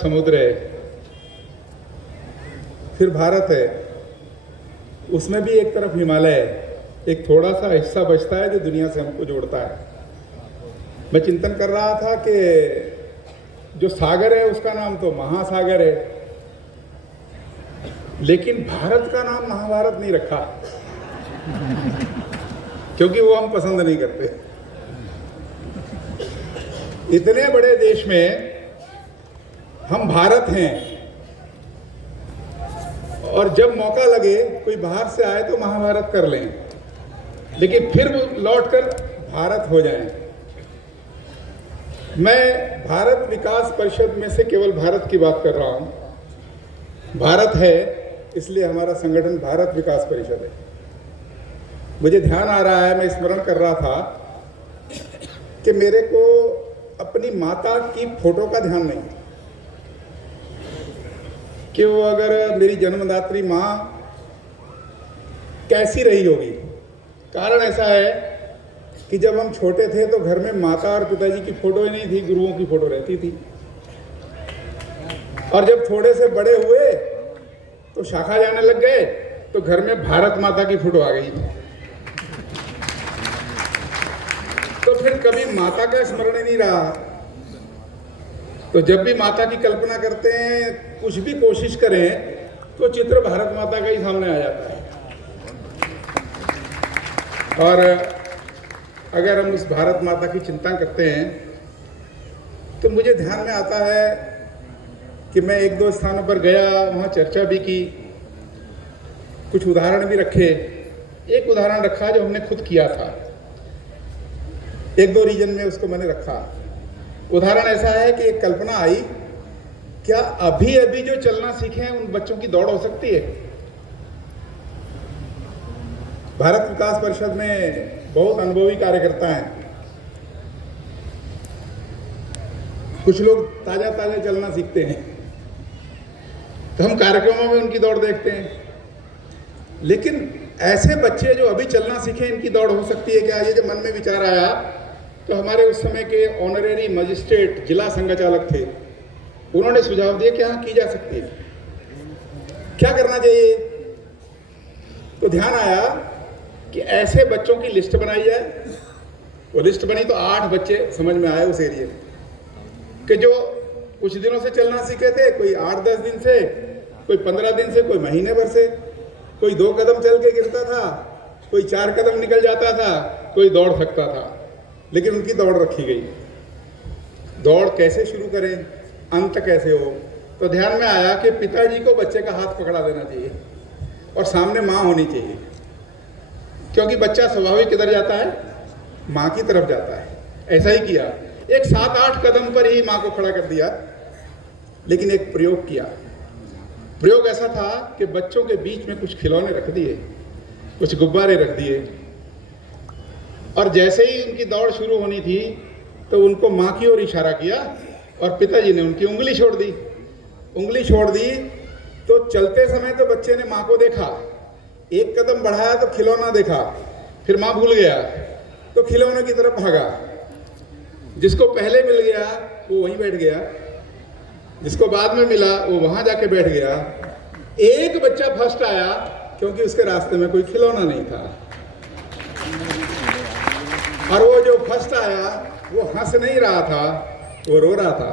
समुद्र है, फिर भारत है, उसमें भी एक तरफ हिमालय है, एक थोड़ा सा हिस्सा बचता है जो दुनिया से हमको जोड़ता है। मैं चिंतन कर रहा था कि जो सागर है उसका नाम तो महासागर है, लेकिन भारत का नाम महाभारत नहीं रखा क्योंकि वो हम पसंद नहीं करते। इतने बड़े देश में हम भारत हैं, और जब मौका लगे कोई बाहर से आए तो महाभारत कर लें, लेकिन फिर वो लौटकर भारत हो जाएं। मैं भारत विकास परिषद में से केवल भारत की बात कर रहा हूं। भारत है इसलिए हमारा संगठन भारत विकास परिषद है। मुझे ध्यान आ रहा है, मैं स्मरण कर रहा था कि मेरे को अपनी माता की फोटो का ध्यान नहीं कि वो अगर मेरी जन्मदात्री माँ कैसी रही होगी। कारण ऐसा है कि जब हम छोटे थे तो घर में माता और पिताजी की फोटो ही नहीं थी, गुरुओं की फोटो रहती थी। और जब थोड़े से बड़े हुए तो शाखा जाने लग गए तो घर में भारत माता की फोटो आ गई। तो फिर कभी माता का स्मरण ही नहीं रहा। तो जब भी माता की कल्पना करते हैं, कुछ भी कोशिश करें, तो चित्र भारत माता का ही सामने आ जाता है। और अगर हम उस भारत माता की चिंता करते हैं तो मुझे ध्यान में आता है कि मैं एक दो स्थानों पर गया, वहाँ चर्चा भी की, कुछ उदाहरण भी रखे। एक उदाहरण रखा जो हमने खुद किया था, एक दो रीजन में उसको मैंने रखा। उदाहरण ऐसा है कि एक कल्पना आई, क्या अभी अभी जो चलना सीखे हैं उन बच्चों की दौड़ हो सकती है? भारत विकास परिषद में बहुत अनुभवी कार्यकर्ता हैं। कुछ लोग ताजा ताजा चलना सीखते हैं तो हम कार्यक्रमों में उनकी दौड़ देखते हैं, लेकिन ऐसे बच्चे जो अभी चलना सीखे इनकी दौड़ हो सकती है क्या? ये जब मन में विचार आया तो हमारे उस समय के ऑनरेरी मजिस्ट्रेट जिला संघचालक थे, उन्होंने सुझाव दिया कि हाँ की जा सकती है। क्या करना चाहिए? तो ध्यान आया कि ऐसे बच्चों की लिस्ट बनाई जाए। वो लिस्ट बनी तो 8 बच्चे समझ में आए उस एरिया के जो कुछ दिनों से चलना सीखे थे, कोई 8-10 दिन से, कोई 15 दिन से, कोई महीने भर से। कोई 2 कदम चल के गिरता था, कोई 4 कदम निकल जाता था, कोई दौड़ सकता था, लेकिन उनकी दौड़ रखी गई। दौड़ कैसे शुरू करें, अंत कैसे हो? तो ध्यान में आया कि पिताजी को बच्चे का हाथ पकड़ा देना चाहिए और सामने माँ होनी चाहिए, क्योंकि बच्चा स्वाभाविक किधर जाता है? माँ की तरफ जाता है। ऐसा ही किया, एक 7-8 कदम पर ही माँ को खड़ा कर दिया, लेकिन एक प्रयोग किया। प्रयोग ऐसा था कि बच्चों के बीच में कुछ खिलौने रख दिए, कुछ गुब्बारे रख दिए, और जैसे ही उनकी दौड़ शुरू होनी थी तो उनको माँ की ओर इशारा किया और पिताजी ने उनकी उंगली छोड़ दी। उंगली छोड़ दी तो चलते समय तो बच्चे ने माँ को देखा, एक कदम बढ़ाया तो खिलौना देखा, फिर माँ भूल गया तो खिलौने की तरफ भागा। जिसको पहले मिल गया वो वहीं बैठ गया, जिसको बाद में मिला वो वहां जाके बैठ गया। एक बच्चा फर्स्ट आया क्योंकि उसके रास्ते में कोई खिलौना नहीं था, और वो जो फर्स्ट आया वो हंस नहीं रहा था, वो रो रहा था।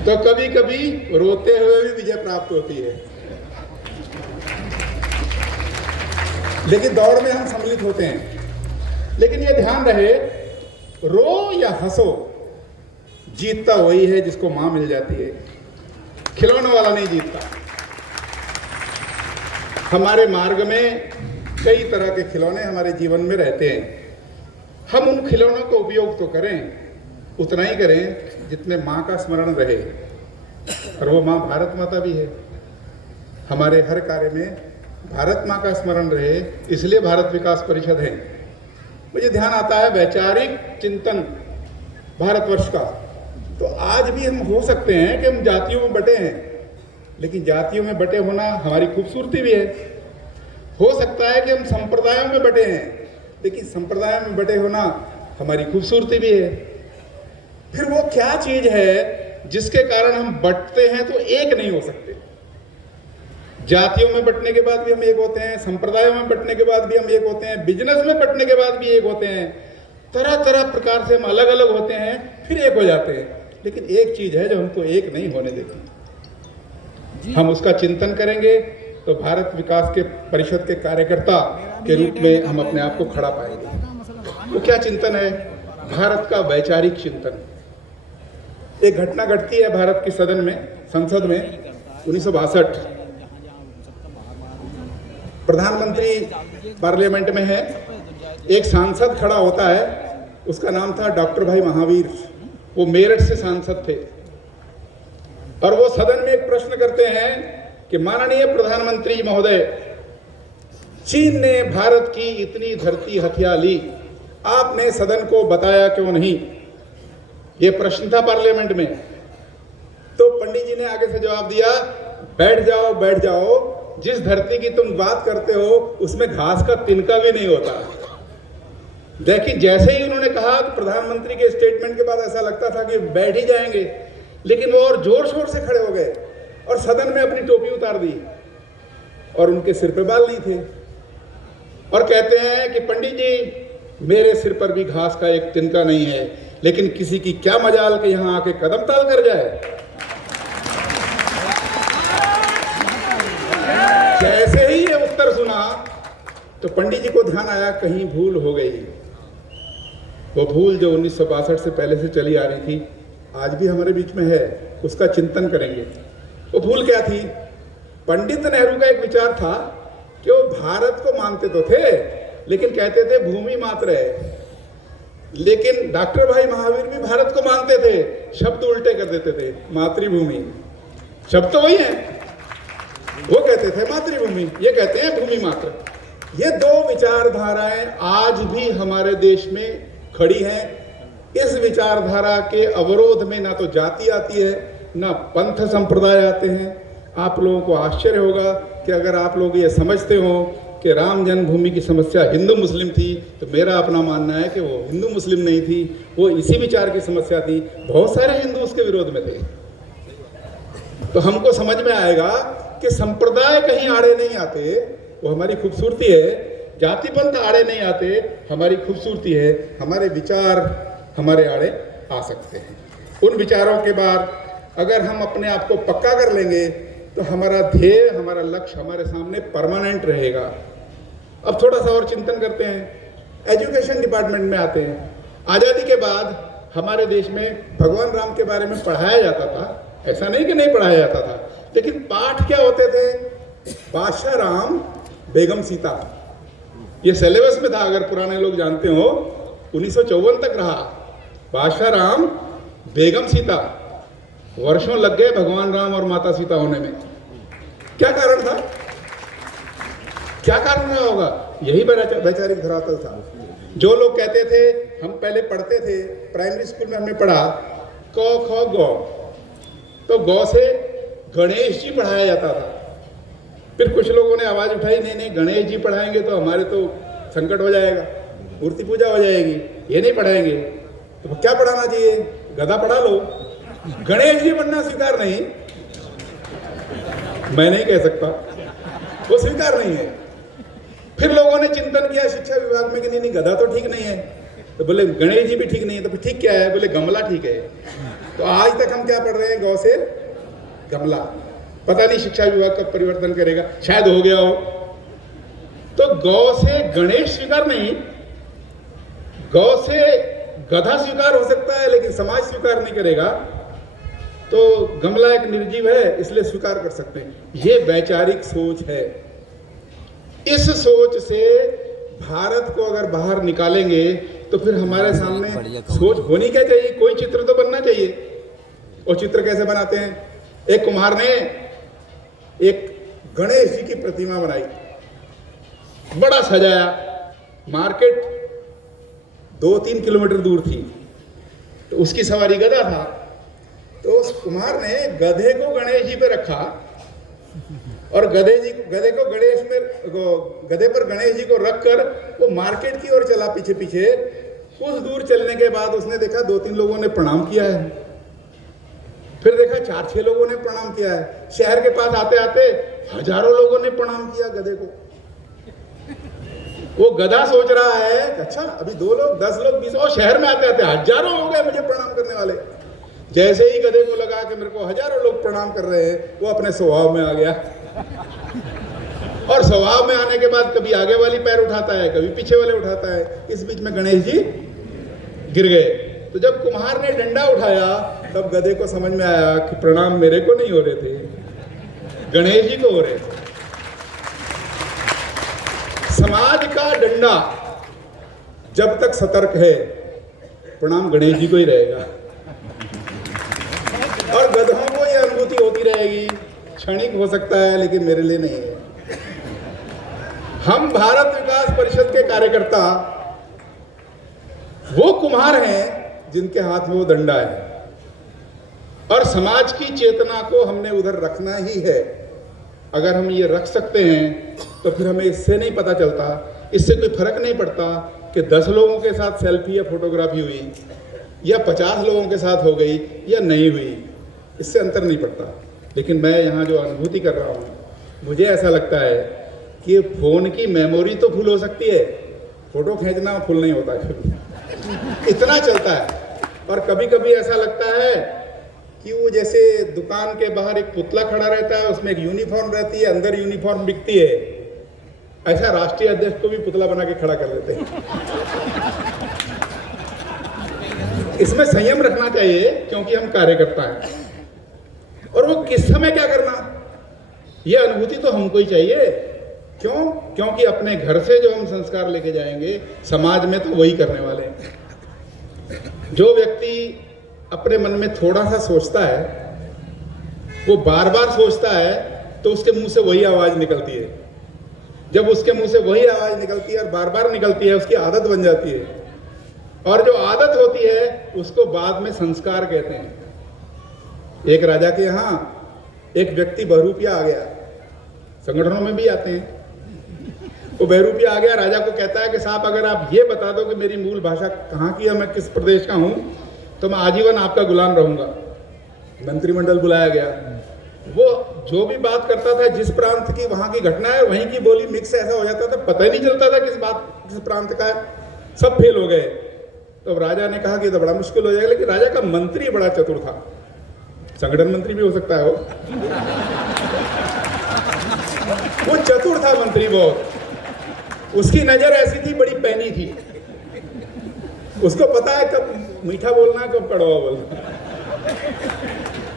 तो कभी कभी रोते हुए भी विजय प्राप्त होती है, लेकिन दौड़ में हम सम्मिलित होते हैं। लेकिन ये ध्यान रहे, रो या हंसो, जीतता वही है जिसको मां मिल जाती है, खिलौने वाला नहीं जीतता। हमारे मार्ग में कई तरह के खिलौने हमारे जीवन में रहते हैं। हम उन खिलौनों का उपयोग तो करें, उतना ही करें जितने माँ का स्मरण रहे, और वो माँ भारत माता भी है। हमारे हर कार्य में भारत माँ का स्मरण रहे, इसलिए भारत विकास परिषद है। मुझे ध्यान आता है वैचारिक चिंतन भारतवर्ष का, तो आज भी हम हो सकते हैं कि हम जातियों में बटे हैं, लेकिन जातियों में बटे होना हमारी खूबसूरती भी है। हो सकता है कि हम संप्रदायों में बटे हैं, लेकिन संप्रदायों में बटे होना हमारी खूबसूरती भी है। फिर वो क्या चीज़ है जिसके कारण हम बंटते हैं तो एक नहीं हो सकते। जातियों में बंटने के बाद भी हम एक होते हैं, संप्रदायों में बंटने के बाद भी हम एक होते हैं, बिजनेस में बंटने के बाद भी एक होते हैं, तरह तरह प्रकार से हम अलग अलग होते हैं, फिर एक हो जाते हैं। लेकिन एक चीज है जो हमको एक नहीं होने देती। हम उसका चिंतन करेंगे तो भारत विकास के परिषद के कार्यकर्ता के रूप में हम अपने आप को खड़ा पाएंगे। वो क्या चिंतन है? भारत का वैचारिक चिंतन। एक घटना घटती है भारत की सदन में, संसद में 1962। प्रधानमंत्री पार्लियामेंट में है, एक सांसद खड़ा होता है, उसका नाम था डॉक्टर भाई महावीर। वो मेरठ से सांसद थे और वो सदन में एक प्रश्न करते हैं कि माननीय प्रधानमंत्री महोदय, चीन ने भारत की इतनी धरती हथिया ली, आपने सदन को बताया क्यों नहीं? ये प्रश्न था पार्लियामेंट में। तो पंडित जी ने आगे से जवाब दिया, बैठ जाओ बैठ जाओ, जिस धरती की तुम बात करते हो उसमें घास का तिनका भी नहीं होता। देखिए, जैसे ही उन्होंने कहा तो प्रधानमंत्री के स्टेटमेंट के बाद ऐसा लगता था कि बैठ ही जाएंगे, लेकिन वो और जोर शोर से खड़े हो गए और सदन में अपनी टोपी उतार दी और उनके सिर पे बाल नहीं थे और कहते हैं कि पंडित जी, मेरे सिर पर भी घास का एक तिनका नहीं है, लेकिन किसी की क्या मजाल के यहां आके कदम ताल कर जाए। जैसे ही ये उत्तर सुना तो पंडित जी को ध्यान आया कहीं भूल हो गई। वो भूल जो 1962 से पहले से चली आ रही थी, आज भी हमारे बीच में है, उसका चिंतन करेंगे। वो भूल क्या थी? पंडित नेहरू का एक विचार था कि वो भारत को मानते तो थे, लेकिन कहते थे भूमि मात्र है। लेकिन डॉक्टर भाई महावीर भी भारत को मानते थे, शब्द उल्टे कर देते थे, मातृभूमि। शब्द तो वही है, वो कहते थे मातृभूमि, ये कहते हैं भूमि मात्र। ये दो विचारधाराएं आज भी हमारे देश में खड़ी हैं। इस विचारधारा के अवरोध में ना तो जाति आती है, ना पंथ संप्रदाय आते हैं। आप लोगों को आश्चर्य होगा कि अगर आप लोग ये समझते हो कि राम जन्मभूमि की समस्या हिंदू मुस्लिम थी, तो मेरा अपना मानना है कि वो हिंदू मुस्लिम नहीं थी, वो इसी विचार की समस्या थी। बहुत सारे हिंदू उसके विरोध में थे। तो हमको समझ में आएगा कि संप्रदाय कहीं आड़े नहीं आते, वो हमारी खूबसूरती है। जाति पंथ आड़े नहीं आते, हमारी खूबसूरती है। हमारे विचार हमारे आड़े आ सकते हैं। उन विचारों के बाद अगर हम अपने आप को पक्का कर लेंगे तो हमारा ध्येय, हमारा लक्ष्य हमारे सामने परमानेंट रहेगा। अब थोड़ा सा और चिंतन करते हैं। एजुकेशन डिपार्टमेंट में आते हैं। आज़ादी के बाद हमारे देश में भगवान राम के बारे में पढ़ाया जाता था, ऐसा नहीं कि नहीं पढ़ाया जाता था, लेकिन पाठ क्या होते थे? बादशाह राम, बेगम सीता। ये सिलेबस में था, अगर पुराने लोग जानते हो, 1954 तक रहा। बादशाह राम, बेगम सीता। वर्षों लग गए भगवान राम और माता सीता होने में। क्या कारण था? क्या कारण रहा होगा? यही वैचारिक धरातल था। जो लोग कहते थे, हम पहले पढ़ते थे, प्राइमरी स्कूल में हमने पढ़ा क ख ग, तो गौ से गणेश जी पढ़ाया जाता था। फिर कुछ लोगों ने आवाज उठाई, नहीं नहीं, गणेश जी पढ़ाएंगे तो हमारे तो संकट हो जाएगा, मूर्ति पूजा हो जाएगी, ये नहीं पढ़ाएंगे। तो क्या पढ़ाना चाहिए? गधा पढ़ा लो। गणेश जी बनना स्वीकार नहीं, मैं नहीं कह सकता, वो स्वीकार नहीं है। फिर लोगों ने चिंतन किया शिक्षा विभाग में कि नहीं नहीं, गधा तो ठीक नहीं है। तो बोले गणेश जी भी ठीक नहीं है, तो फिर ठीक क्या है? बोले गमला ठीक है। तो आज तक हम क्या पढ़ रहे हैं? गौ से गमला। पता नहीं शिक्षा विभाग कब परिवर्तन करेगा, शायद हो गया हो। तो गौ से गणेश स्वीकार नहीं, गौ से गधा स्वीकार हो सकता है, लेकिन समाज स्वीकार नहीं करेगा। तो गमला एक निर्जीव है, इसलिए स्वीकार कर सकते हैं। ये वैचारिक सोच है। इस सोच से भारत को अगर बाहर निकालेंगे तो फिर हमारे सामने सोच होनी क्या चाहिए? कोई चित्र तो बनना चाहिए। और चित्र कैसे बनाते हैं? एक कुम्हार ने एक गणेश जी की प्रतिमा बनाई, बड़ा सजाया। मार्केट 2-3 किलोमीटर दूर थी, तो उसकी सवारी गधा था। तो उस कुम्हार ने गधे को गणेश जी पे रखा और गधे पर गणेश जी को रखकर वो मार्केट की ओर चला पीछे पीछे। कुछ दूर चलने के बाद उसने देखा 2-3 लोगों ने प्रणाम किया है। फिर देखा 4-6 लोगों ने प्रणाम किया है। शहर के पास आते आते हजारों लोगों ने प्रणाम किया गधे को। वो गधा सोच रहा है अच्छा अभी 2 लोग 10 लोग 20 और शहर में आते आते हजारों हो गए मुझे प्रणाम करने वाले। जैसे ही गधे को लगा कि मेरे को हजारों लोग प्रणाम कर रहे हैं, वो अपने स्वभाव में आ गया। और स्वभाव में आने के बाद कभी आगे वाली पैर उठाता है, कभी पीछे वाले उठाता है। इस बीच में गणेश जी गिर गए। तो जब कुम्हार ने डंडा उठाया तब गधे को समझ में आया कि प्रणाम मेरे को नहीं हो रहे थे, गणेश जी को हो रहे थे। समाज का डंडा जब तक सतर्क है, प्रणाम गणेश जी को ही रहेगा। और गधों को यह अनुभूति होती रहेगी, क्षणिक हो सकता है लेकिन मेरे लिए नहीं है। हम भारत विकास परिषद के कार्यकर्ता वो कुम्हार हैं जिनके हाथ में वो डंडा है, और समाज की चेतना को हमने उधर रखना ही है। अगर हम ये रख सकते हैं तो फिर हमें इससे नहीं पता चलता, इससे कोई फर्क नहीं पड़ता कि 10 लोगों के साथ सेल्फी या फोटोग्राफी हुई या 50 लोगों के साथ हो गई या नहीं हुई, इससे अंतर नहीं पड़ता। लेकिन मैं यहाँ जो अनुभूति कर रहा हूँ, मुझे ऐसा लगता है कि फोन की मेमोरी तो फुल हो सकती है, फोटो खींचना फुल नहीं होता कभी, इतना चलता है। और कभी कभी ऐसा लगता है कि वो जैसे दुकान के बाहर एक पुतला खड़ा रहता है, उसमें एक यूनिफॉर्म रहती है, अंदर यूनिफॉर्म बिकती है, ऐसा राष्ट्रीय अध्यक्ष को भी पुतला बना के खड़ा कर लेते हैं। इसमें संयम रखना चाहिए क्योंकि हम कार्यकर्ता हैं, और वो किस समय क्या करना, ये अनुभूति तो हमको ही चाहिए। क्यों? क्योंकि अपने घर से जो हम संस्कार लेके जाएंगे, समाज में तो वही करने वाले हैं। जो व्यक्ति अपने मन में थोड़ा सा सोचता है, वो बार बार सोचता है, तो उसके मुंह से वही आवाज निकलती है। जब उसके मुंह से वही आवाज निकलती है और बार बार निकलती है, उसकी आदत बन जाती है, और जो आदत होती है उसको बाद में संस्कार कहते हैं। एक राजा के यहाँ एक व्यक्ति बहरूपिया आ गया, संगठनों में भी आते हैं। वो बहरूपिया आ गया, राजा को कहता है कि साहब अगर आप ये बता दो कि मेरी मूल भाषा कहाँ की है, मैं किस प्रदेश का हूँ, तो मैं आजीवन आपका गुलाम रहूंगा। मंत्रिमंडल बुलाया गया, वो जो भी बात करता था, जिस प्रांत की वहाँ की घटना है वहीं की बोली मिक्स ऐसा हो जाता था, पता ही नहीं चलता था किस प्रांत का है, सब फेल हो गए। तो राजा ने कहा कि तो बड़ा मुश्किल हो जाएगा, लेकिन राजा का मंत्री बड़ा चतुर था, संगठन मंत्री भी हो सकता है वो चतुर था मंत्री बहुत। उसकी नजर ऐसी थी, बड़ी पैनी थी, उसको पता है कब मीठा बोलना कब कड़वा बोलना,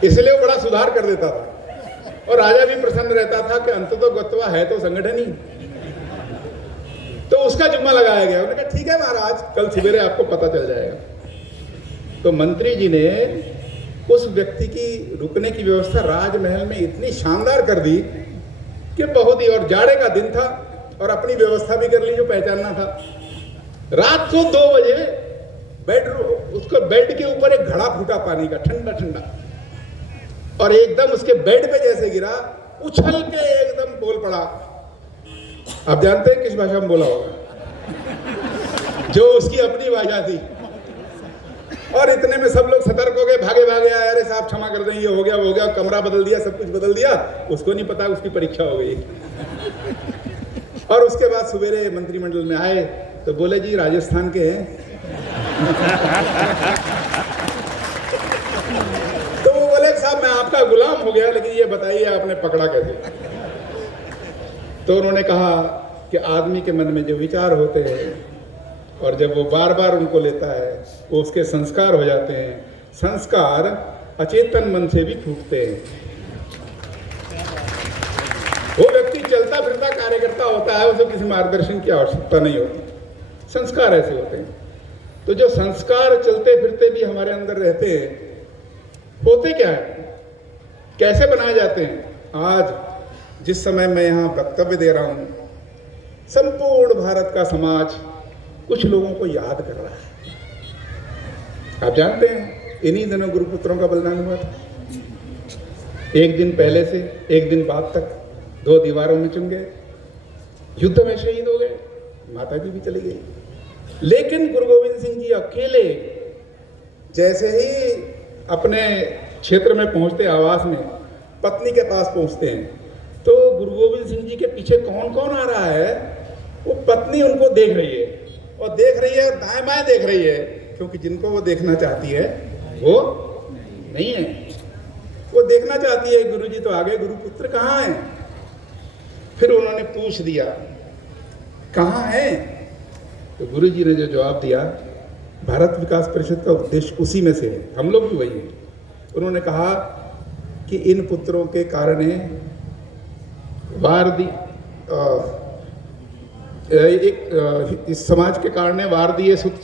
इसलिए वो बड़ा सुधार कर देता था। और राजा भी प्रसन्न रहता था कि अंततः गत्वा है तो संगठन ही। तो उसका जिम्मा लगाया गया। उन्होंने कहा ठीक है महाराज, कल सवेरे आपको पता चल जाएगा। तो मंत्री जी ने उस व्यक्ति की रुकने की व्यवस्था राजमहल में इतनी शानदार कर दी कि बहुत ही, और जाड़े का दिन था और अपनी व्यवस्था भी कर ली जो पहचानना था। रात को 2 बजे उसको बेड के ऊपर एक घड़ा फूटा पानी का, ठंडा ठंडा, और एकदम उसके बेड पे जैसे गिरा, उछल के एकदम बोल पड़ा। आप जानते हैं किस भाषा में बोला होगा, जो उसकी अपनी भाषा थी। और इतने में सब लोग सतर्क हो गए, भागे भागे आए, अरे साहब क्षमा कर दें, ये हो गया, कमरा बदल दिया, सब कुछ बदल दिया। उसको नहीं पता उसकी परीक्षा हो गई। और उसके बाद सवेरे मंत्रिमंडल में आए तो बोले जी राजस्थान के हैं। तो वो बोले साहब मैं आपका गुलाम हो गया, लेकिन ये बताइए आपने पकड़ा कैसे। तो उन्होंने कहा कि आदमी के मन में जो विचार होते हैं और जब वो बार बार उनको लेता है, वो उसके संस्कार हो जाते हैं। संस्कार अचेतन मन से भी फूटते हैं। वो व्यक्ति चलता फिरता कार्यकर्ता होता है, उसे किसी मार्गदर्शन की आवश्यकता नहीं होती। संस्कार ऐसे होते हैं। तो जो संस्कार चलते फिरते भी हमारे अंदर रहते हैं, होते क्या है, कैसे बनाए जाते हैं। आज जिस समय मैं यहाँ वक्तव्य दे रहा हूँ, संपूर्ण भारत का समाज कुछ लोगों को याद कर रहा है। आप जानते हैं इन्हीं दिनों गुरुपुत्रों का बलिदान हुआ था। एक दिन पहले से एक दिन बाद तक 2 दीवारों में चुन गए, युद्ध में शहीद हो गए, माता जी भी चली गई। लेकिन गुरु गोविंद सिंह जी अकेले जैसे ही अपने क्षेत्र में पहुंचते, आवास में पत्नी के पास पहुंचते हैं, तो गुरु गोविंद सिंह जी के पीछे कौन कौन आ रहा है? वो पत्नी उनको देख रही है, और देख रही है, दाएं बाएं देख रही है, क्योंकि जिनको वो देखना चाहती है वो नहीं है। वो देखना चाहती है गुरु जी तो आगे, गुरुपुत्र कहाँ है? फिर उन्होंने पूछ दिया कहाँ है? तो गुरु जी ने जो जवाब दिया, भारत विकास परिषद का उद्देश्य उसी में से है, हम लोग भी वही है। उन्होंने कहा कि इन पुत्रों के कारण इस समाज के कारण वार दिए सुत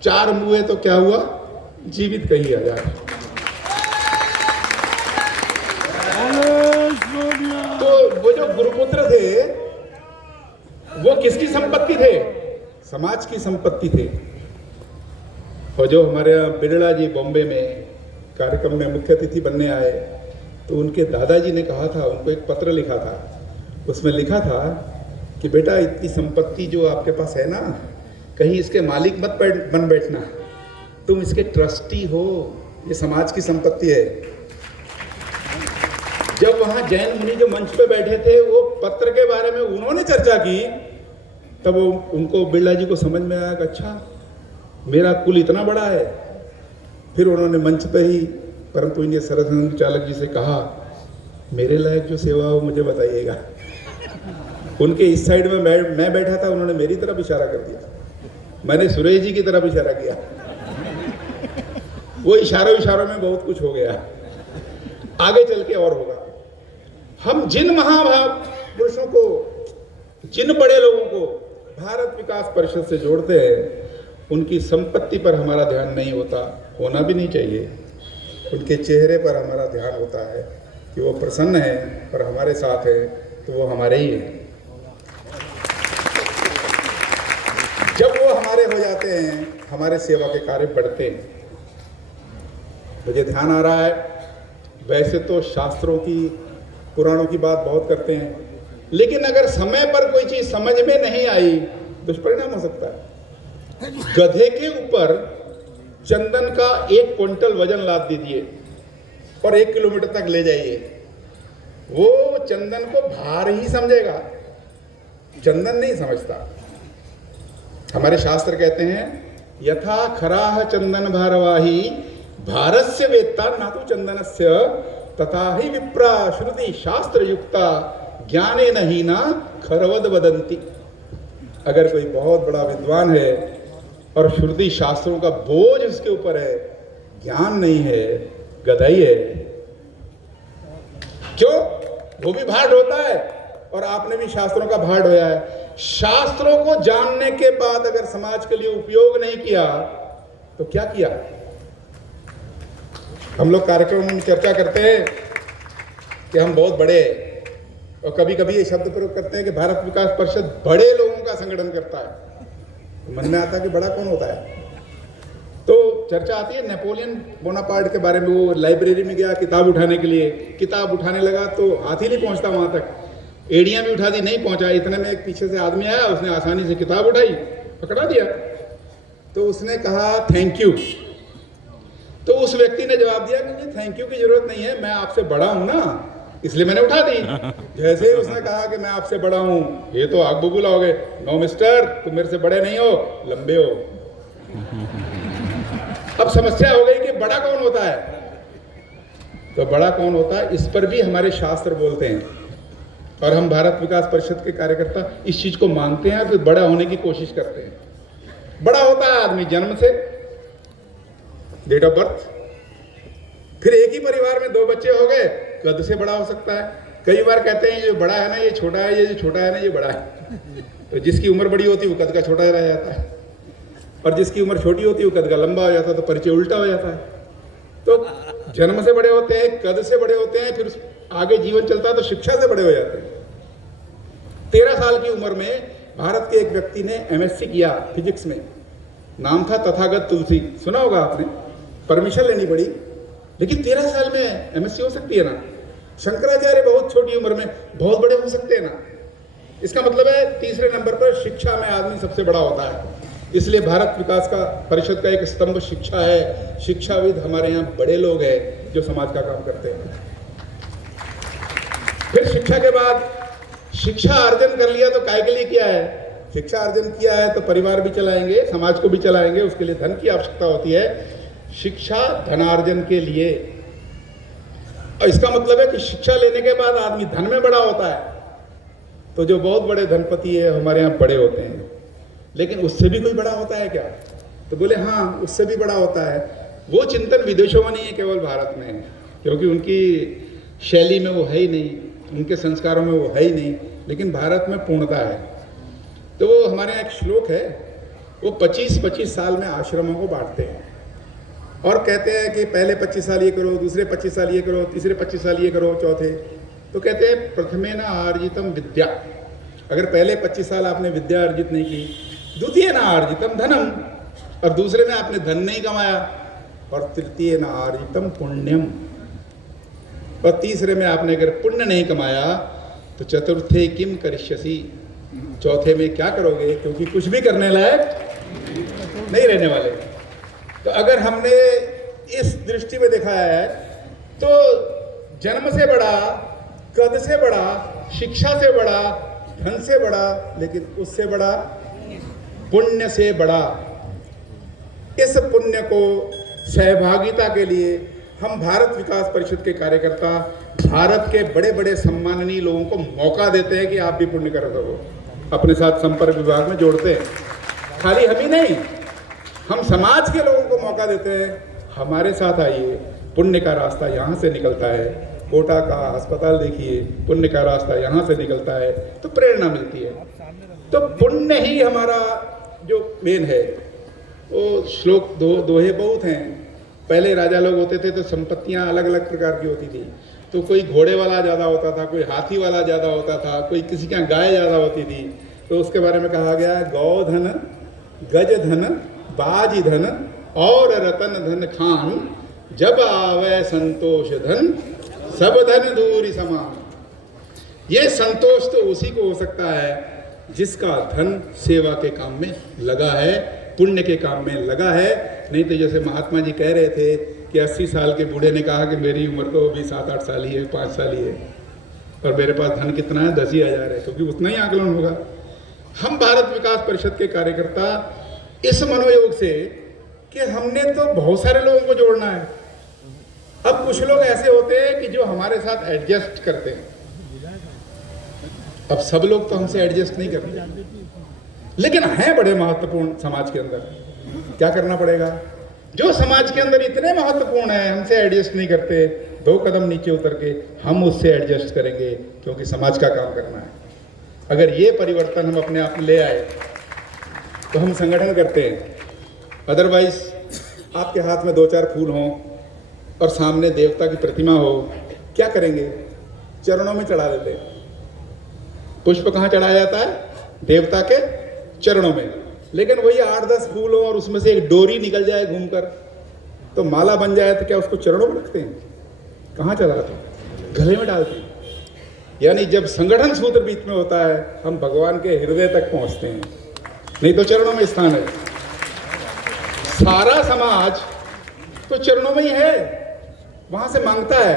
चार मुए तो क्या हुआ, जीवित कही हजार। तो वो जो गुरुपुत्र थे वो किसकी संपत्ति थे? समाज की संपत्ति थे। और जो हमारे यहाँ बिरला जी बॉम्बे में कार्यक्रम में मुख्य अतिथि बनने आए, तो उनके दादाजी ने कहा था, उनको एक पत्र लिखा था, उसमें लिखा था कि बेटा इतनी संपत्ति जो आपके पास है ना, कहीं इसके मालिक मत बन बैठना, तुम इसके ट्रस्टी हो, ये समाज की संपत्ति है। जब वहाँ जैन मुनि जो मंच पे बैठे थे, वो पत्र के बारे में उन्होंने चर्चा की, तब उनको बिरला जी को समझ में आया कि अच्छा मेरा कुल इतना बड़ा है। फिर उन्होंने मंच पे ही परम पूज्य सरस्वती चालक जी से कहा, मेरे लायक जो सेवा हो मुझे बताइएगा। उनके इस साइड में मैं बैठा था, उन्होंने मेरी तरफ इशारा कर दिया, मैंने सुरेश जी की तरफ इशारा किया। वो इशारों में बहुत कुछ हो गया, आगे चल के और होगा। हम जिन महापुरुषों को, जिन बड़े लोगों को भारत विकास परिषद से जोड़ते हैं, उनकी संपत्ति पर हमारा ध्यान नहीं होता, होना भी नहीं चाहिए। उनके चेहरे पर हमारा ध्यान होता है कि वो प्रसन्न है और हमारे साथ है, तो वो हमारे ही है। जब वो हमारे हो जाते हैं, हमारे सेवा के कार्य बढ़ते हैं। मुझे ध्यान आ रहा है, वैसे तो शास्त्रों की, पुराणों की बात बहुत करते हैं, लेकिन अगर समय पर कोई चीज समझ में नहीं आई, दुष्परिणाम हो सकता है। गधे के ऊपर चंदन का 1 क्विंटल वजन लाद दीजिए और 1 किलोमीटर तक ले जाइए, वो चंदन को भार ही समझेगा, चंदन नहीं समझता। हमारे शास्त्र कहते हैं, यथा खराह चंदन भारवाही भारस्य वेत्ता ना तो चंदनस्य तथा ही विप्रा श्रुति शास्त्र युक्ता ज्ञाने नहीं ना खरवद वदंती। अगर कोई बहुत बड़ा विद्वान है और श्रुति शास्त्रों का बोझ उसके ऊपर है, ज्ञान नहीं है, गधाई है। क्यों? वो भी भाड़ होता है और आपने भी शास्त्रों का भाड़ होया है। शास्त्रों को जानने के बाद अगर समाज के लिए उपयोग नहीं किया तो क्या किया? हम लोग कार्यक्रम में चर्चा करते हैं कि हम बहुत बड़े, और कभी कभी ये शब्द प्रयोग करते हैं कि भारत विकास परिषद बड़े लोगों का संगठन करता है। मन में आता है कि बड़ा कौन होता है? तो चर्चा आती है नेपोलियन बोनापार्ट के बारे में। वो लाइब्रेरी में गया किताब उठाने के लिए, किताब उठाने लगा तो हाथ ही नहीं पहुंचता वहां तक, एड़ियां भी उठा दी, नहीं पहुंचा। इतने में एक पीछे से आदमी आया, उसने आसानी से किताब उठाई, पकड़ा दिया। तो उसने कहा थैंक यू। तो उस व्यक्ति ने जवाब दिया कि थैंक यू की जरूरत नहीं है, मैं आपसे बड़ा हूं ना, इसलिए मैंने उठा दी। जैसे ही उसने कहा कि मैं आपसे बड़ा हूं, ये तो आग बबूला हो गए। नो मिस्टर, तुम मेरे से बड़े नहीं हो, लंबे हो। अब समस्या हो गई कि बड़ा कौन होता है? तो बड़ा कौन होता है, इस पर भी हमारे शास्त्र बोलते हैं, और हम भारत विकास परिषद के कार्यकर्ता इस चीज को मानते हैं, फिर बड़ा होने की कोशिश करते हैं। बड़ा होता है आदमी जन्म से, डेट ऑफ बर्थ, फिर एक ही परिवार में 2 बच्चे हो गए, कद से बड़ा हो सकता है। कई बार कहते हैं ये बड़ा है ना ये छोटा है, ये जो छोटा है ना ये बड़ा है। तो जिसकी उम्र बड़ी होती है वो कद का छोटा रह जाता है, और जिसकी उम्र छोटी होती है वो कद का लंबा हो जाता है। तो परिचय उल्टा हो जाता है। तो जन्म से बड़े होते हैं, कद से बड़े होते हैं, फिर आगे जीवन चलता है तो शिक्षा से बड़े हो जाते हैं। 13 साल की उम्र में भारत के एक व्यक्ति ने MSc किया फिजिक्स में, नाम था तथागत तुलसी, सुना होगा आपने। परमिशन लेनी पड़ी, लेकिन 13 साल में MSc हो सकती है ना। शंकराचार्य बहुत छोटी उम्र में बहुत बड़े हो सकते हैं ना। इसका मतलब है तीसरे नंबर पर शिक्षा में आदमी सबसे बड़ा होता है। इसलिए भारत विकास का परिषद का एक स्तंभ शिक्षा है। शिक्षाविद हमारे यहाँ बड़े लोग हैं, जो समाज का काम करते हैं। फिर शिक्षा के बाद शिक्षा अर्जन कर लिया तो काय के लिए किया है? शिक्षा अर्जन किया है तो परिवार भी चलाएंगे, समाज को भी चलाएंगे, उसके लिए धन की आवश्यकता होती है। शिक्षा धनार्जन के लिए, और इसका मतलब है कि शिक्षा लेने के बाद आदमी धन में बड़ा होता है। तो जो बहुत बड़े धनपति है हमारे यहाँ बड़े होते हैं, लेकिन उससे भी कोई बड़ा होता है क्या? तो बोले हाँ, उससे भी बड़ा होता है। वो चिंतन विदेशों में नहीं है, केवल भारत में है, क्योंकि उनकी शैली में वो है ही नहीं, उनके संस्कारों में वो है ही नहीं, लेकिन भारत में पूर्णता है। तो वो हमारे यहाँ एक श्लोक है, वो 25-25 साल में आश्रमों को बांटते हैं और कहते हैं कि पहले 25 साल ये करो, दूसरे 25 साल ये करो, तीसरे 25 साल ये करो, चौथे। तो कहते हैं प्रथमेन आर्जितम विद्या, अगर पहले 25 साल आपने विद्या अर्जित नहीं की, द्वितीय न आर्जितम धनम, और दूसरे में आपने धन नहीं कमाया, और तृतीय न आर्जितम पुण्यम, और तीसरे में आपने अगर पुण्य नहीं कमाया तो चतुर्थे किम करिष्यसि, चौथे में क्या करोगे, क्योंकि कुछ भी करने लायक नहीं रहने वाले। तो अगर हमने इस दृष्टि में देखा है तो जन्म से बड़ा, कद से बड़ा, शिक्षा से बड़ा, धन से बड़ा, लेकिन उससे बड़ा पुण्य से बड़ा। इस पुण्य को सहभागिता के लिए हम भारत विकास परिषद के कार्यकर्ता भारत के बड़े बड़े सम्माननीय लोगों को मौका देते हैं कि आप भी पुण्य कर सको, अपने साथ संपर्क विभाग में जोड़ते हैं। खाली हम ही नहीं, हम समाज के लोगों को मौका देते हैं, हमारे साथ आइए, पुण्य का रास्ता यहाँ से निकलता है। कोटा का अस्पताल देखिए, पुण्य का रास्ता यहाँ से निकलता है, तो प्रेरणा मिलती है। तो पुण्य ही हमारा जो मेन है। वो श्लोक दोहे बहुत हैं। पहले राजा लोग होते थे तो संपत्तियाँ अलग अलग प्रकार की होती थी, तो कोई घोड़े वाला ज़्यादा होता था, कोई हाथी वाला ज़्यादा होता था, कोई किसी के यहाँ गाय ज़्यादा होती थी। तो उसके बारे में कहा गया है, गौ धन, गज धन, बाज धन और रतन धन खान, जब आवे संतोष धन, सब धन दूरी समान। ये संतोष तो उसी को हो सकता है जिसका धन सेवा के काम में लगा है, पुण्य के काम में लगा है। नहीं तो जैसे महात्मा जी कह रहे थे कि 80 साल के बूढ़े ने कहा कि मेरी उम्र तो अभी 7-8 साल ही है, 5 साल ही है, और मेरे पास धन कितना है, 10 ही हज़ार है, क्योंकि उतना ही आकलन होगा। हम भारत विकास परिषद के कार्यकर्ता इस मनोयोग से कि हमने तो बहुत सारे लोगों को जोड़ना है। अब कुछ लोग ऐसे होते हैं कि जो हमारे साथ एडजस्ट करते हैं। अब सब लोग तो हमसे एडजस्ट नहीं करते, लेकिन हैं बड़े महत्वपूर्ण समाज के अंदर। क्या करना पड़ेगा? जो समाज के अंदर इतने महत्वपूर्ण है, हमसे एडजस्ट नहीं करते, 2 कदम नीचे उतर के हम उससे एडजस्ट करेंगे, क्योंकि समाज का काम करना है। अगर ये परिवर्तन हम अपने आप में ले आए तो हम संगठन करते हैं। अदरवाइज आपके हाथ में 2-4 फूल हों और सामने देवता की प्रतिमा हो, क्या करेंगे? चरणों में चढ़ा देते हैं। पुष्प कहाँ चढ़ाया जाता है? देवता के चरणों में। लेकिन वही 8-10 फूल हो और उसमें से एक डोरी निकल जाए घूमकर, तो माला बन जाए, तो क्या उसको चरणों में रखते हैं? कहाँ चढ़ाते हैं? गले में डालते हैं। यानी जब संगठन सूत्र बीच में होता है, हम भगवान के हृदय तक पहुंचते हैं, नहीं तो चरणों में स्थान है। सारा समाज तो चरणों में ही है, वहां से मांगता है।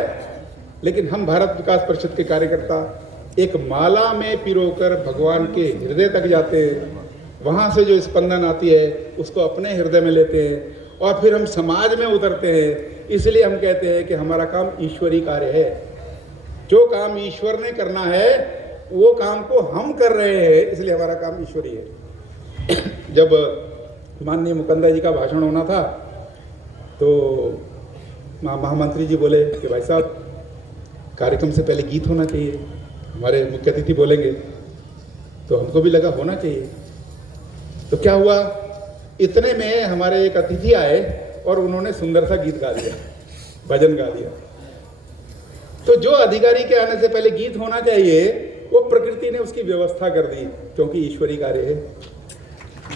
लेकिन हम भारत विकास परिषद के कार्यकर्ता एक माला में पिरोकर भगवान के हृदय तक जाते हैं, वहाँ से जो स्पंदन आती है उसको अपने हृदय में लेते हैं, और फिर हम समाज में उतरते हैं। इसलिए हम कहते हैं कि हमारा काम ईश्वरी कार्य है। जो काम ईश्वर ने करना है वो काम को हम कर रहे हैं, इसलिए हमारा काम ईश्वरी है। जब माननीय मुकुंदा जी का भाषण होना था तो महामंत्री जी बोले कि भाई साहब, कार्यक्रम से पहले गीत होना चाहिए, हमारे मुख्य अतिथि बोलेंगे। तो हमको भी लगा होना चाहिए। तो क्या हुआ, इतने में हमारे एक अतिथि आए और उन्होंने सुंदर सा गीत गा दिया, भजन गा दिया। तो जो अधिकारी के आने से पहले गीत होना चाहिए, वो प्रकृति ने उसकी व्यवस्था कर दी, क्योंकि ईश्वरी कार्य है।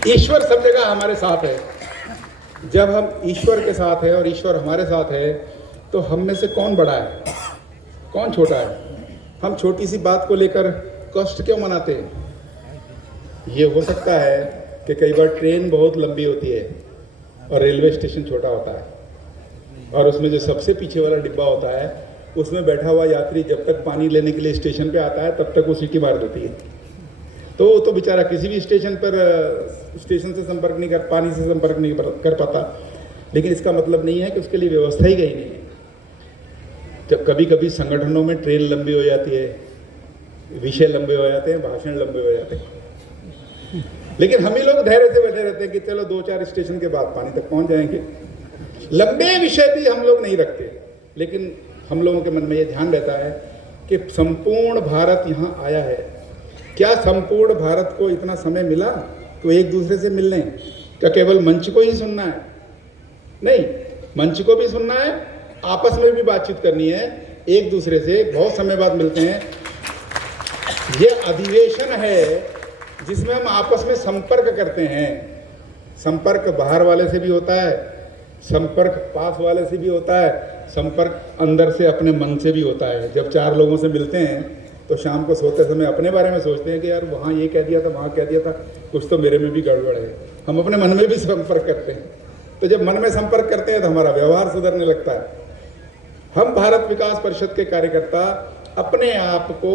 ईश्वर सब जगह हमारे साथ है। जब हम ईश्वर के साथ है और ईश्वर हमारे साथ है, तो हम में से कौन बड़ा है, कौन छोटा है? हम छोटी सी बात को लेकर कष्ट क्यों मनाते हैं? ये हो सकता है कि कई बार ट्रेन बहुत लंबी होती है और रेलवे स्टेशन छोटा होता है। और उसमें जो सबसे पीछे वाला डिब्बा होता है उसमें बैठा हुआ यात्री जब तक पानी लेने के लिए स्टेशन पे आता है तब तक वो सीटी मार देती है। तो वो तो बेचारा किसी भी स्टेशन पर स्टेशन से संपर्क नहीं कर, पानी से संपर्क नहीं कर पाता। लेकिन इसका मतलब नहीं है कि उसके लिए व्यवस्था ही कहीं नहीं है। जब कभी कभी संगठनों में ट्रेन लंबी हो जाती है, विषय लंबे हो जाते हैं, भाषण लंबे हो जाते हैं, लेकिन हम ही लोग धैर्य से बैठे रहते हैं कि चलो 2-4 स्टेशन के बाद पानी तक पहुंच जाएंगे। लंबे विषय भी हम लोग नहीं रखते, लेकिन हम लोगों के मन में ये ध्यान रहता है कि संपूर्ण भारत यहाँ आया है। क्या संपूर्ण भारत को इतना समय मिला तो एक दूसरे से मिलने? क्या केवल मंच को ही सुनना है? नहीं, मंच को भी सुनना है, आपस में भी बातचीत करनी है, एक दूसरे से बहुत समय बाद मिलते हैं। ये अधिवेशन है जिसमें हम आपस में संपर्क करते हैं। संपर्क बाहर वाले से भी होता है, संपर्क पास वाले से भी होता है, संपर्क अंदर से अपने मन से भी होता है। जब 4 लोगों से मिलते हैं तो शाम को सोते समय अपने बारे में सोचते हैं कि यार वहाँ ये कह दिया था, वहाँ कह दिया था, कुछ तो मेरे में भी गड़बड़ है। हम अपने मन में भी संपर्क करते हैं। तो जब मन में संपर्क करते हैं तो हमारा व्यवहार सुधरने लगता है। हम भारत विकास परिषद के कार्यकर्ता अपने आप को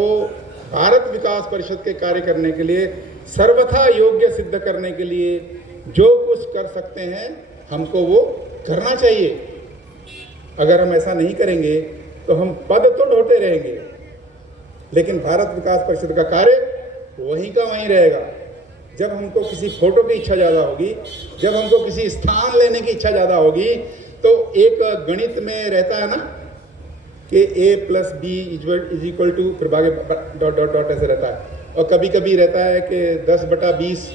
भारत विकास परिषद के कार्य करने के लिए सर्वथा योग्य सिद्ध करने के लिए जो कुछ कर सकते हैं हमको वो करना चाहिए। अगर हम ऐसा नहीं करेंगे तो हम पद तो ढोते रहेंगे, लेकिन भारत विकास परिषद का कार्य वहीं का वहीं रहेगा। जब हमको किसी फोटो की इच्छा ज़्यादा होगी, जब हमको किसी स्थान लेने की इच्छा ज़्यादा होगी, तो एक गणित में रहता है ना कि a+b फिर आगे डॉट ऐसे रहता है। और कभी कभी रहता है कि 10/20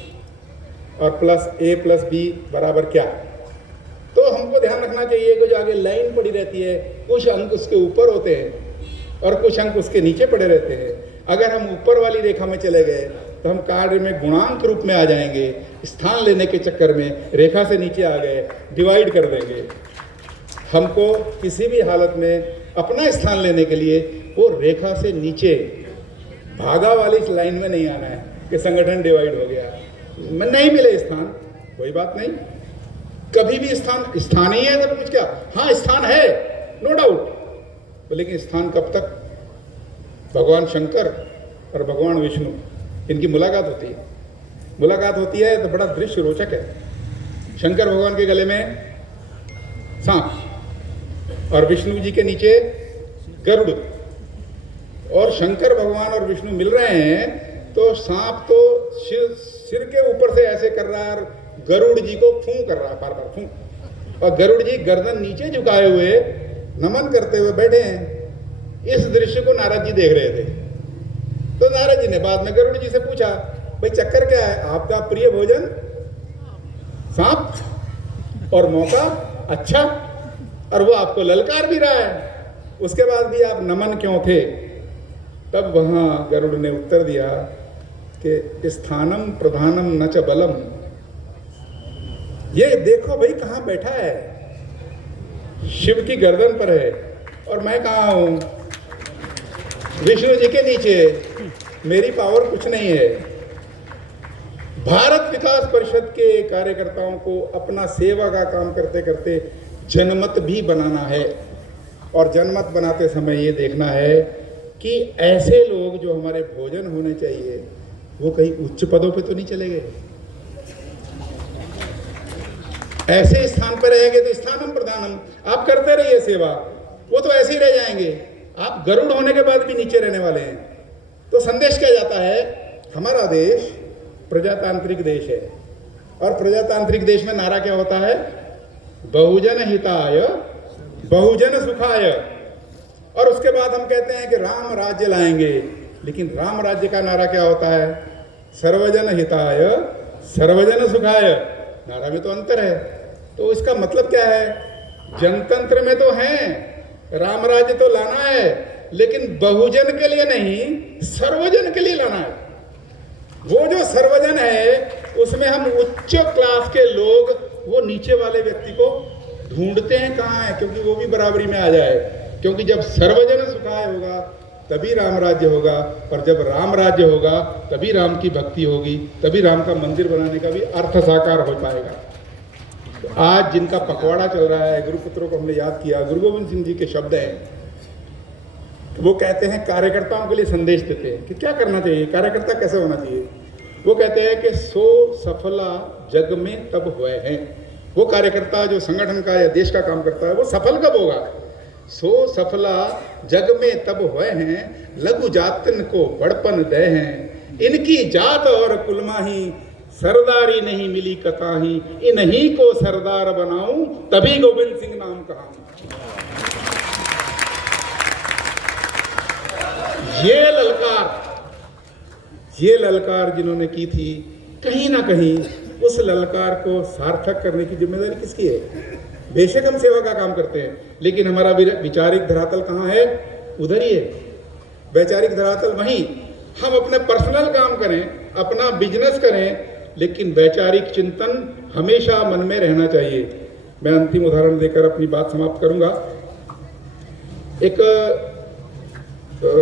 और प्लस a+b बराबर क्या। तो हमको ध्यान रखना चाहिए कि जो आगे लाइन पड़ी रहती है कुछ अंक उसके ऊपर होते हैं और कुछ अंक उसके नीचे पड़े रहते हैं। अगर हम ऊपर वाली रेखा में चले गए तो हम कार्य में गुणांक रूप में आ जाएंगे। स्थान लेने के चक्कर में रेखा से नीचे आ गए, डिवाइड कर देंगे। हमको किसी भी हालत में अपना स्थान लेने के लिए वो रेखा से नीचे भागा वाली इस लाइन में नहीं आना है कि संगठन डिवाइड हो गया, नहीं मिले स्थान, कोई बात नहीं। कभी भी स्थान ही है सब कुछ। क्या? हाँ, स्थान है, नो डाउट, लेकिन स्थान कब तक? भगवान शंकर और भगवान विष्णु इनकी मुलाकात होती है। मुलाकात होती है तो बड़ा दृश्य रोचक है। शंकर भगवान के गले में सांप और विष्णु जी के नीचे गरुड़, और शंकर भगवान और विष्णु मिल रहे हैं तो सांप तो सिर के ऊपर से ऐसे कर रहा है और गरुड़ जी को फूं कर रहा है, बार बार फूं, और गरुड़ जी गर्दन नीचे झुकाए हुए नमन करते हुए बैठे हैं। इस दृश्य को नारद जी देख रहे थे। तो नारद जी ने बाद में गरुड़ जी से पूछा, भाई चक्कर क्या है? आपका प्रिय भोजन सांप और मौका अच्छा, और वो आपको ललकार भी रहा है, उसके बाद भी आप नमन क्यों थे? तब वहां गरुड़ ने उत्तर दिया कि स्थानम प्रधानम न च बलम। ये देखो भाई कहाँ बैठा है, शिव की गर्दन पर है और मैं कहाँ हूं? विष्णु जी के नीचे। मेरी पावर कुछ नहीं है। भारत विकास परिषद के कार्यकर्ताओं को अपना सेवा का काम करते करते जनमत भी बनाना है, और जनमत बनाते समय ये देखना है कि ऐसे लोग जो हमारे भोजन होने चाहिए वो कहीं उच्च पदों पे तो नहीं चले गए। ऐसे स्थान पर रहेंगे तो स्थानम प्रधानम, आप करते रहिए सेवा, वो तो ऐसे ही रह जाएंगे। आप गरुड़ होने के बाद भी नीचे रहने वाले हैं। तो संदेश क्या जाता है? हमारा देश प्रजातांत्रिक देश है, और प्रजातांत्रिक देश में नारा क्या होता है? बहुजन हिताय बहुजन सुखाय। और उसके बाद हम कहते हैं कि राम राज्य लाएंगे, लेकिन राम राज्य का नारा क्या होता है? सर्वजन हिताय सर्वजन सुखाय। नारा में तो अंतर है। तो इसका मतलब क्या है? जनतंत्र में तो हैं, राम राज्य तो लाना है, लेकिन बहुजन के लिए नहीं, सर्वजन के लिए लाना है। वो जो सर्वजन है उसमें हम उच्च क्लास के लोग वो नीचे वाले व्यक्ति को ढूंढते हैं कहाँ है, क्योंकि वो भी बराबरी में आ जाए। क्योंकि जब सर्वजन सुखाय होगा तभी राम राज्य होगा, और जब राम राज्य होगा तभी राम की भक्ति होगी, तभी राम का मंदिर बनाने का भी अर्थ साकार हो पाएगा। तो आज जिनका पखवाड़ा चल रहा है, गुरुपुत्रों को हमने याद किया, गुरु गोविंद सिंह जी के शब्द हैं, वो कहते हैं कार्यकर्ताओं के लिए संदेश देते हैं कि क्या करना चाहिए, कार्यकर्ता कैसे होना चाहिए। वो कहते हैं कि सो सफला जग में तब हुए हैं। वो कार्यकर्ता जो संगठन का या देश का काम करता है वो सफल कब होगा? सो सफला जग में तब हुए हैं, लघु जातन को बड़पन दे हैं, इनकी जात और कुलमाही, सरदारी नहीं मिली कताही, इन्हीं को सरदार बनाऊं तभी गोविंद सिंह नाम कहा। ये ललकार जिन्होंने की थी, कहीं ना कहीं उस ललकार को सार्थक करने की जिम्मेदारी किसकी है? बेशक हम सेवा का काम करते हैं, लेकिन हमारा वैचारिक धरातल कहाँ है? उधर ही है वैचारिक धरातल, वहीं हम अपने पर्सनल काम करें, अपना बिजनेस करें, लेकिन वैचारिक चिंतन हमेशा मन में रहना चाहिए। मैं अंतिम उदाहरण देकर अपनी बात समाप्त करूंगा। एक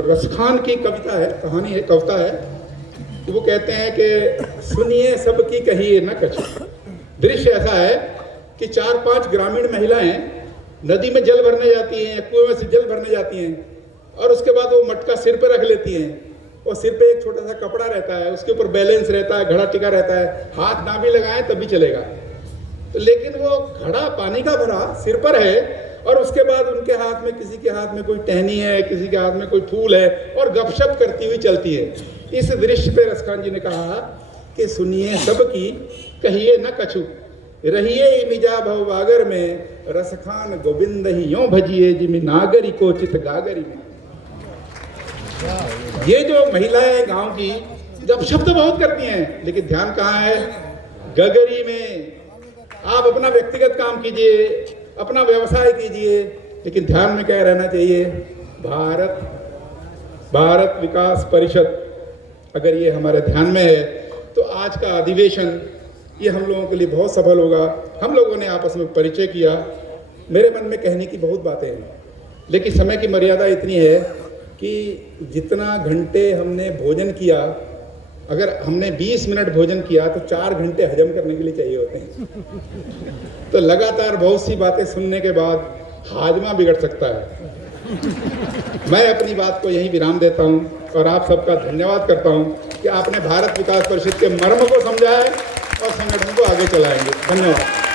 रसखान की कविता है, कहानी है, कविता है कि वो कहते हैं कि सुनिए सबकी कहिए न कछु। दृश्य ऐसा है कि 4-5 ग्रामीण महिलाएं नदी में जल भरने जाती हैं या कुएं में से जल भरने जाती हैं, और उसके बाद वो मटका सिर पे रख लेती हैं, और सिर पे एक छोटा सा कपड़ा रहता है, उसके ऊपर बैलेंस रहता है, घड़ा टिका रहता है, हाथ ना भी लगाएं तब भी चलेगा। तो लेकिन वो घड़ा पानी का भरा सिर पर है, और उसके बाद उनके हाथ में, किसी के हाथ में कोई टहनी है, किसी के हाथ में कोई फूल है, और गपशप करती हुई चलती है। इस दृश्य पे रसखान जी ने कहा कि सुनिए सबकी कहिए न कछु, रहिए मिजा भववागर में, रसखान गोविंद ही यों भजिए जिमि नागरी को चित गागरी में। ये जो महिलाएं गांव की गपशप तो बहुत करती हैं, लेकिन ध्यान कहाँ है? गगरी में। आप अपना व्यक्तिगत काम कीजिए, अपना व्यवसाय कीजिए, लेकिन ध्यान में क्या रहना चाहिए? भारत विकास परिषद। अगर ये हमारे ध्यान में है तो आज का अधिवेशन ये हम लोगों के लिए बहुत सफल होगा। हम लोगों ने आपस में परिचय किया, मेरे मन में कहने की बहुत बातें हैं, लेकिन समय की मर्यादा इतनी है कि जितना घंटे हमने भोजन किया, अगर हमने 20 मिनट भोजन किया तो 4 घंटे हजम करने के लिए चाहिए होते हैं। तो लगातार बहुत सी बातें सुनने के बाद हाजमा बिगड़ सकता है। मैं अपनी बात को यहीं विराम देता हूं और आप सबका धन्यवाद करता हूं कि आपने भारत विकास परिषद के मर्म को समझा है और संगठन को आगे चलाएंगे। धन्यवाद।